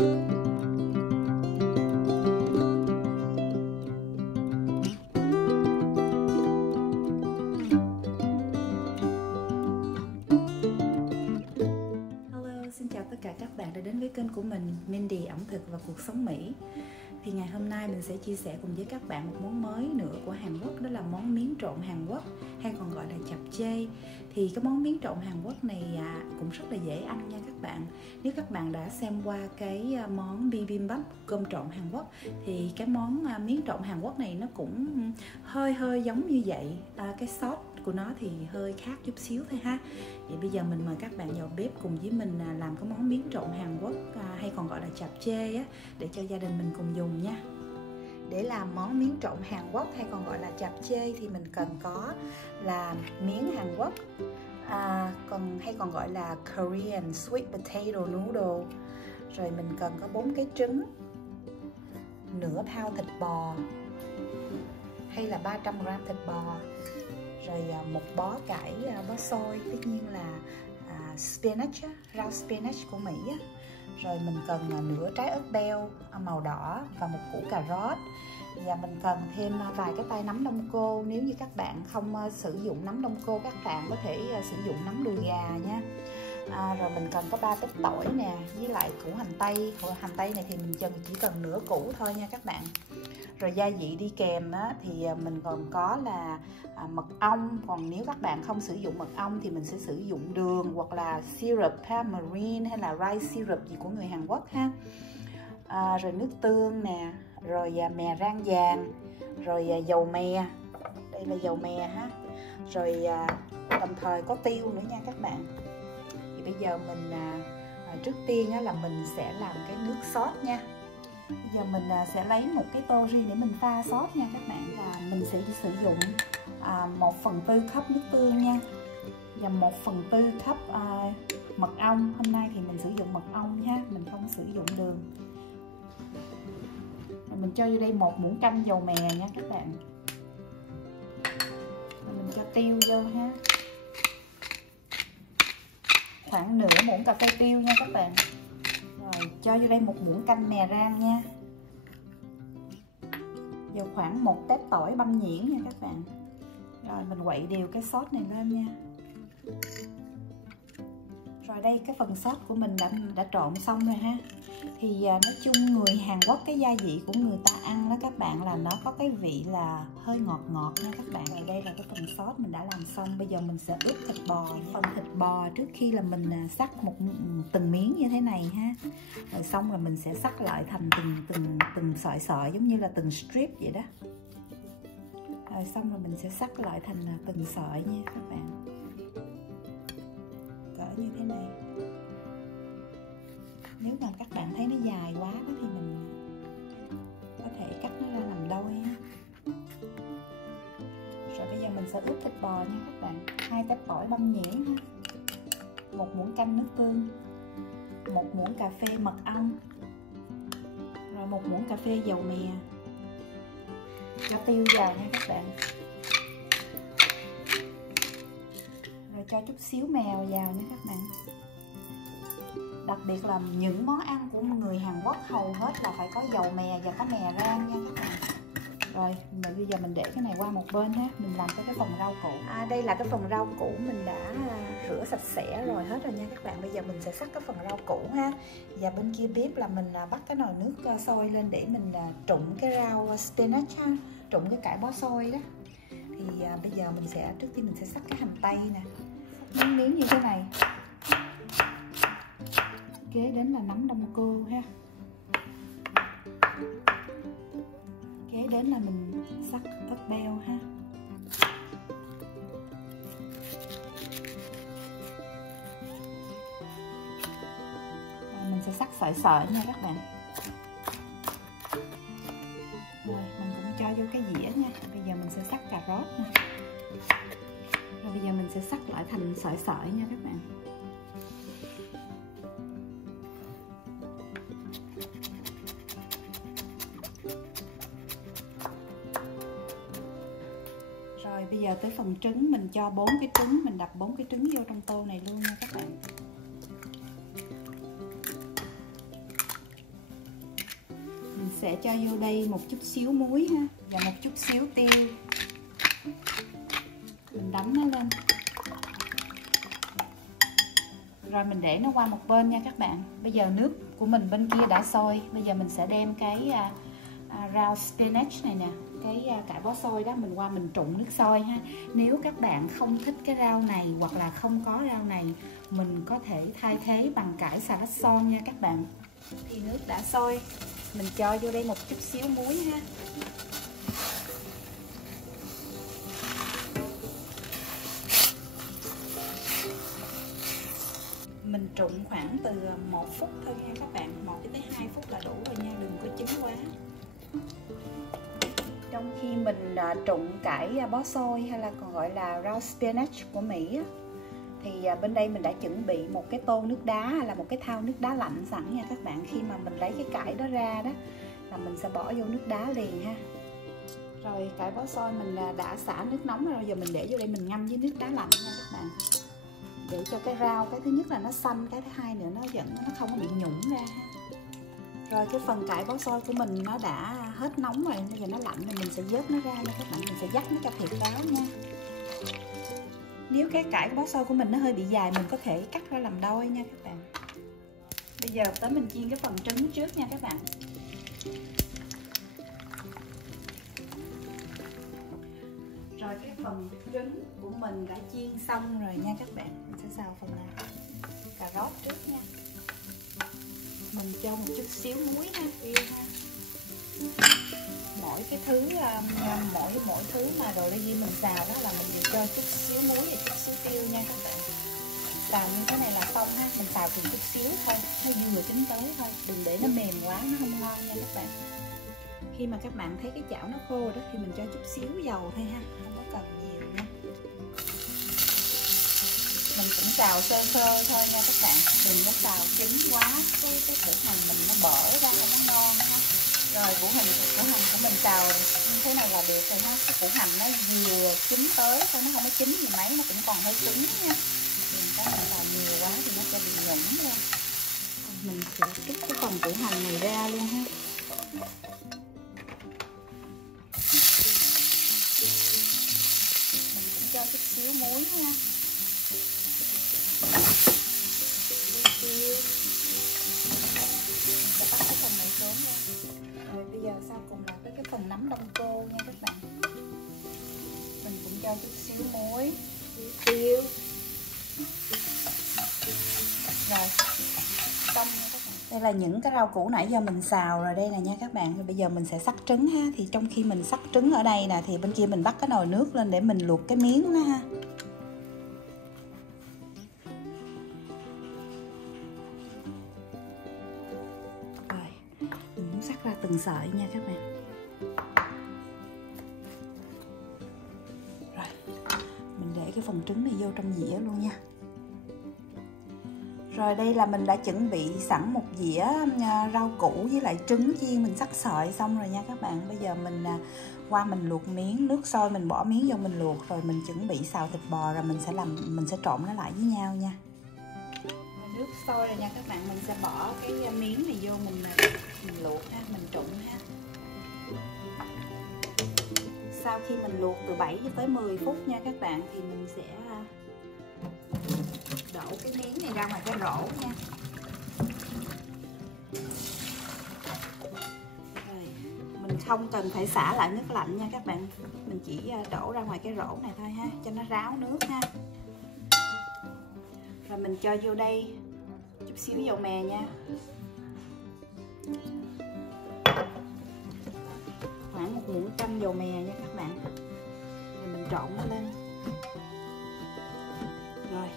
Xin chào tất cả các bạn đã đến với kênh của mình Mindy ẩm thực và cuộc sống Mỹ. Thì ngày hôm nay mình sẽ chia sẻ cùng với các bạn một món mới nữa của Hàn Quốc, đó là món miến trộn Hàn Quốc hay còn gọi là japchae. Thì cái món miến trộn Hàn Quốc này cũng rất là dễ ăn nha các bạn. Nếu các bạn đã xem qua cái món bibimbap cơm trộn Hàn Quốc thì cái món miến trộn Hàn Quốc này nó cũng hơi giống như vậy. Cái sốt của nó thì hơi khác chút xíu thôi ha. Vậy bây giờ mình mời các bạn vào bếp cùng với mình làm cái món miến trộn Hàn Quốc hay còn gọi là japchae á, để cho gia đình mình cùng dùng nha. Để làm món miến trộn Hàn Quốc hay còn gọi là japchae thì mình cần có là miến Hàn Quốc, hay còn gọi là Korean sweet potato noodle. Rồi mình cần có 4 cái trứng, nửa pound thịt bò hay là 300g thịt bò, rồi một bó cải bó xôi, tất nhiên là spinach, rau spinach của Mỹ á. Rồi mình cần nửa trái ớt beo màu đỏ và một củ cà rốt. Và mình cần thêm vài cái tay nấm đông cô. Nếu như các bạn không sử dụng nấm đông cô, các bạn có thể sử dụng nấm đùi gà nha. Rồi mình cần có 3 tép tỏi nè, với lại củ hành tây. Hành tây này thì mình chỉ cần nửa củ thôi nha các bạn. Rồi gia vị đi kèm á, thì mình còn có là mật ong. Còn nếu các bạn không sử dụng mật ong thì mình sẽ sử dụng đường hoặc là syrup ha, marine hay là rice syrup gì của người Hàn Quốc ha. Rồi nước tương nè, rồi mè rang vàng, rồi dầu mè, đây là dầu mè ha. Rồi đồng thời có tiêu nữa nha các bạn. Thì bây giờ mình trước tiên á, là mình sẽ làm cái nước sốt nha. Bây giờ mình sẽ lấy một cái tô riêng để mình pha sốt nha các bạn. Và mình sẽ sử dụng 1/4 cup nước tương nha, và 1/4 cup mật ong. Hôm nay thì mình sử dụng mật ong nha, mình không sử dụng đường. Rồi mình cho vô đây 1 muỗng canh dầu mè nha các bạn. Rồi mình cho tiêu vô ha, khoảng nửa muỗng cà phê tiêu nha các bạn. Rồi cho vô đây 1 muỗng canh mè rang nha, và khoảng 1 tép tỏi băm nhuyễn nha các bạn. Rồi mình quậy đều cái sốt này lên nha. Rồi đây cái phần sốt của mình đã trộn xong rồi ha. Thì nói chung người Hàn Quốc cái gia vị của người ta ăn đó các bạn là nó có cái vị là hơi ngọt ngọt nha các bạn. Rồi đây là cái phần sốt mình đã làm xong. Bây giờ mình sẽ ướp thịt bò. Phần thịt bò trước khi là mình cắt từng miếng như thế này ha. Rồi xong rồi mình sẽ cắt lại thành từng sợi giống như là từng strip vậy đó. Rồi xong rồi mình sẽ cắt lại thành từng sợi nha các bạn, cỡ như thế này. Nếu mà các bạn thấy nó dài quá thì mình có thể cắt nó ra làm đôi ha. Rồi bây giờ mình sẽ ướp thịt bò nha các bạn. 2 tép tỏi băm nhuyễn ha, 1 muỗng canh nước tương, 1 muỗng cà phê mật ong, rồi 1 muỗng cà phê dầu mè. Cho tiêu vào nha các bạn. Rồi cho chút xíu mèo vào nha các bạn. Đặc biệt là những món ăn của người Hàn Quốc hầu hết là phải có dầu mè và có mè rang nha các bạn. Rồi bây giờ mình để cái này qua một bên ha. Mình làm cái phần rau củ. Đây là cái phần rau củ mình đã rửa sạch sẽ rồi hết rồi nha các bạn. Bây giờ mình sẽ xắt cái phần rau củ ha. Và bên kia bếp là mình bắt cái nồi nước sôi lên để mình trụng cái rau spinach ha, trụng cái cải bó xôi đó. Thì bây giờ mình sẽ trước tiên mình sẽ xắt cái hành tây nè, miếng như thế này. Kế đến là nấm đông cô ha. Kế đến là mình xắt ớt beo ha. Rồi mình sẽ xắt sợi nha các bạn. Rồi mình cũng cho vô cái dĩa nha. Bây giờ mình sẽ xắt cà rốt nha. Rồi bây giờ mình sẽ xắt lại thành sợi nha các bạn. Rồi bây giờ tới phần trứng, mình cho 4 cái trứng, mình đập 4 cái trứng vô trong tô này luôn nha các bạn. sẽ cho vô đây một chút xíu muối ha, và một chút xíu tiêu. Mình đánh nó lên. Rồi mình để nó qua một bên nha các bạn. Bây giờ nước của mình bên kia đã sôi. Bây giờ mình sẽ đem cái rau spinach này nè, cái cải bó xôi đó, mình qua mình trụng nước sôi ha. Nếu các bạn không thích cái rau này hoặc là không có rau này, mình có thể thay thế bằng cải xà lách son nha các bạn. Thì nước đã sôi, mình cho vô đây một chút xíu muối ha. Mình trụng khoảng từ 1 phút thôi nha các bạn, 1 tới 2 phút là đủ rồi nha, đừng có chín quá. Trong khi mình trụng cải bó xôi hay là còn gọi là rau spinach của Mỹ á, thì bên đây mình đã chuẩn bị một cái tô nước đá hay là một cái thau nước đá lạnh sẵn nha các bạn. Khi mà mình lấy cái cải đó ra đó là mình sẽ bỏ vô nước đá liền ha. Rồi cải bó xôi mình đã xả nước nóng rồi, giờ mình để vô đây mình ngâm với nước đá lạnh nha các bạn, để cho cái rau, cái thứ nhất là nó xanh, cái thứ hai nữa nó không có bị nhũng ra ha. Rồi cái phần cải bó xôi của mình nó đã hết nóng rồi, bây giờ nó lạnh rồi mình sẽ vớt nó ra nha các bạn, mình sẽ dắt nó cho thiệt ráo nha. Nếu cái cải bó xôi của mình nó hơi bị dài, mình có thể cắt ra làm đôi nha các bạn. Bây giờ tới mình chiên cái phần trứng trước nha các bạn. Rồi cái phần trứng của mình đã chiên xong rồi nha các bạn. Mình sẽ xào phần nào cà rốt trước nha. Mình cho một chút xíu muối ha, tiêu ha. Mỗi cái thứ mỗi thứ mà đồ đi mình xào đó là mình đều cho chút xíu muối và chút xíu tiêu nha các bạn. Xào như thế này là xong ha, mình xào chừng chút xíu thôi, nó vừa chín tới thôi, đừng để nó mềm quá, nó không ngon nha các bạn. Khi mà các bạn thấy cái chảo nó khô đó thì mình cho chút xíu dầu thôi ha, không có cần nhiều nha. Mình cũng xào sơ sơ thôi nha các bạn, đừng có xào chín quá, cái củ hành mình nó bở ra không có ngon ha. Rồi củ hành của mình xào như thế này là được rồi ha. Cái củ hành nó vừa chín tới thôi, nó không có chín gì mấy, nó cũng còn hơi cứng nha. Đừng có mình xào nhiều quá thì nó sẽ bị nhũng ra. Mình sẽ cắt cái phần củ hành này ra luôn ha. Mình cũng cho chút xíu muối ha. Tiêu. Mình sẽ bắt cái phần này xuống luôn. Rồi bây giờ sau cùng là cái phần nấm đông cô nha các bạn. Mình cũng cho chút xíu muối, tiêu. Rồi xong nha các bạn. Đây là những cái rau củ nãy giờ mình xào rồi đây nè nha các bạn. Rồi bây giờ mình sẽ sắc trứng ha. Thì trong khi mình sắc trứng ở đây nè thì bên kia mình bắt cái nồi nước lên để mình luộc cái miếng đó ha. Sắc ra từng sợi nha các bạn. Rồi mình để cái phần trứng này vô trong dĩa luôn nha. Rồi đây là mình đã chuẩn bị sẵn một dĩa rau củ với lại trứng chiên mình sắc sợi xong rồi nha các bạn. Bây giờ mình qua mình luộc miếng, nước sôi mình bỏ miếng vô mình luộc, rồi mình chuẩn bị xào thịt bò, rồi mình sẽ trộn nó lại với nhau nha. Nước sôi rồi nha các bạn, mình sẽ bỏ cái miếng này vô mình luộc ha, mình trụng ha. Sau khi mình luộc từ 7 tới 10 phút nha các bạn thì mình sẽ đổ cái miếng này ra ngoài cái rổ nha. Rồi, mình không cần phải xả lại nước lạnh nha các bạn, mình chỉ đổ ra ngoài cái rổ này thôi ha, cho nó ráo nước ha. Rồi mình cho vô đây chút xíu dầu mè nha, khoảng 1 muỗng canh dầu mè nha các bạn. Rồi mình trộn nó lên. Rồi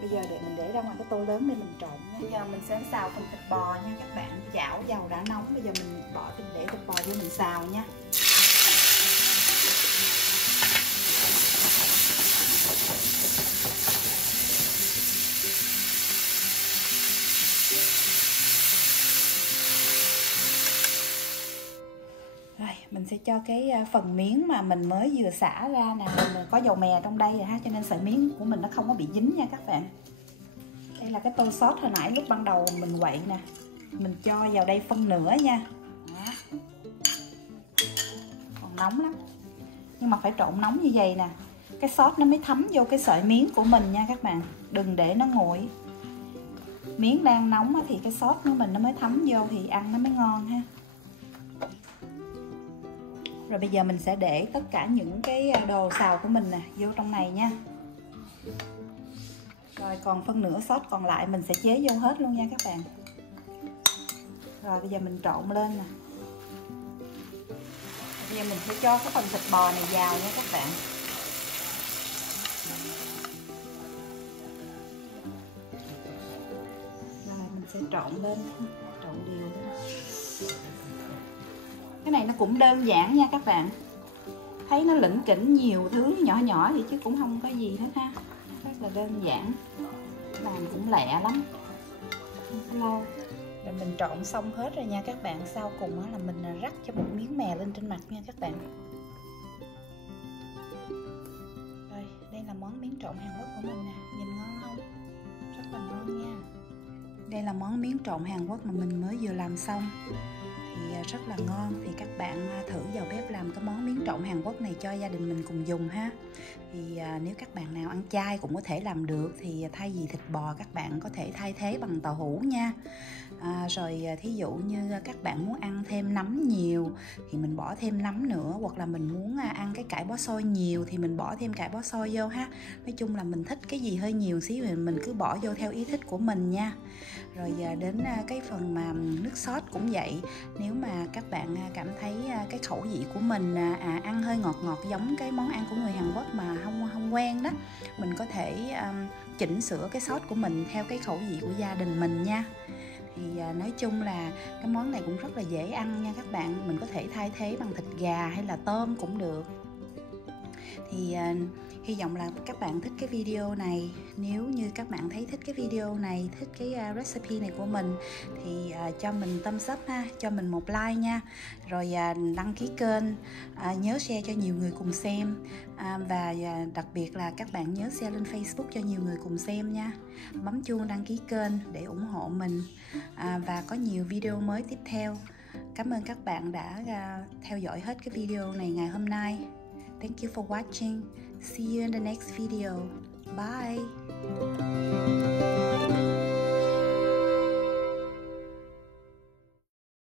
bây giờ mình để ra ngoài cái tô lớn để mình trộn nha. Bây giờ mình sẽ xào phần thịt bò nha các bạn. Chảo dầu đã nóng, bây giờ mình để thịt bò vô mình xào nha. Mình sẽ cho cái phần miếng mà mình mới vừa xả ra nè, mình có dầu mè trong đây rồi ha, cho nên sợi miếng của mình nó không có bị dính nha các bạn. Đây là cái tô sốt hồi nãy lúc ban đầu mình quậy nè, mình cho vào đây phân nửa nha. Đó. còn nóng lắm. Nhưng mà phải trộn nóng như vậy nè, cái sốt nó mới thấm vô cái sợi miếng của mình nha các bạn. Đừng để nó nguội. Miếng đang nóng thì cái sốt của mình nó mới thấm vô thì ăn nó mới ngon ha. Rồi bây giờ mình sẽ để tất cả những cái đồ xào của mình nè vô trong này nha. Rồi còn phân nửa sốt còn lại mình sẽ chế vô hết luôn nha các bạn. Rồi bây giờ mình trộn lên nè. Bây giờ mình sẽ cho cái phần thịt bò này vào nha các bạn. Rồi mình sẽ trộn lên, trộn đều lên. Cái này nó cũng đơn giản nha các bạn. Thấy nó lỉnh kỉnh nhiều thứ nhỏ nhỏ vậy chứ cũng không có gì hết ha. Rất là đơn giản. Làm cũng lẹ lắm, không có lâu. Rồi mình trộn xong hết rồi nha các bạn. Sau cùng là mình rắc cho một miếng mè lên trên mặt nha các bạn. Rồi đây là món miến trộn Hàn Quốc của mình nè. Nhìn ngon không? Rất là ngon nha. Đây là món miến trộn Hàn Quốc mà mình mới vừa làm xong, thì rất là ngon. Thì các bạn thử vào bếp làm cái món miến trộn Hàn Quốc này cho gia đình mình cùng dùng ha. Thì nếu các bạn nào ăn chay cũng có thể làm được, thì thay vì thịt bò các bạn có thể thay thế bằng tàu hũ nha. Rồi thí dụ như các bạn muốn ăn thêm nấm nhiều thì mình bỏ thêm nấm nữa, hoặc là mình muốn ăn cái cải bó xôi nhiều thì mình bỏ thêm cải bó xôi vô ha. Nói chung là mình thích cái gì hơi nhiều xíu thì mình cứ bỏ vô theo ý thích của mình nha. Rồi đến cái phần mà nước sốt cũng vậy. Nếu mà các bạn cảm thấy cái khẩu vị của mình ăn hơi ngọt ngọt giống cái món ăn của người Hàn Quốc mà không quen đó, mình có thể chỉnh sửa cái sốt của mình theo cái khẩu vị của gia đình mình nha. Thì nói chung là cái món này cũng rất là dễ ăn nha các bạn. Mình có thể thay thế bằng thịt gà hay là tôm cũng được. Thì hy vọng là các bạn thích cái video này. Nếu như các bạn thấy thích cái video này, thích cái recipe này của mình thì cho mình thumbs up ha, cho mình một like nha. Rồi đăng ký kênh, nhớ share cho nhiều người cùng xem. Và đặc biệt là các bạn nhớ share lên Facebook cho nhiều người cùng xem nha. Bấm chuông đăng ký kênh để ủng hộ mình. Và có nhiều video mới tiếp theo. Cảm ơn các bạn đã theo dõi hết cái video này ngày hôm nay. Thank you for watching. See you in the next video. Bye.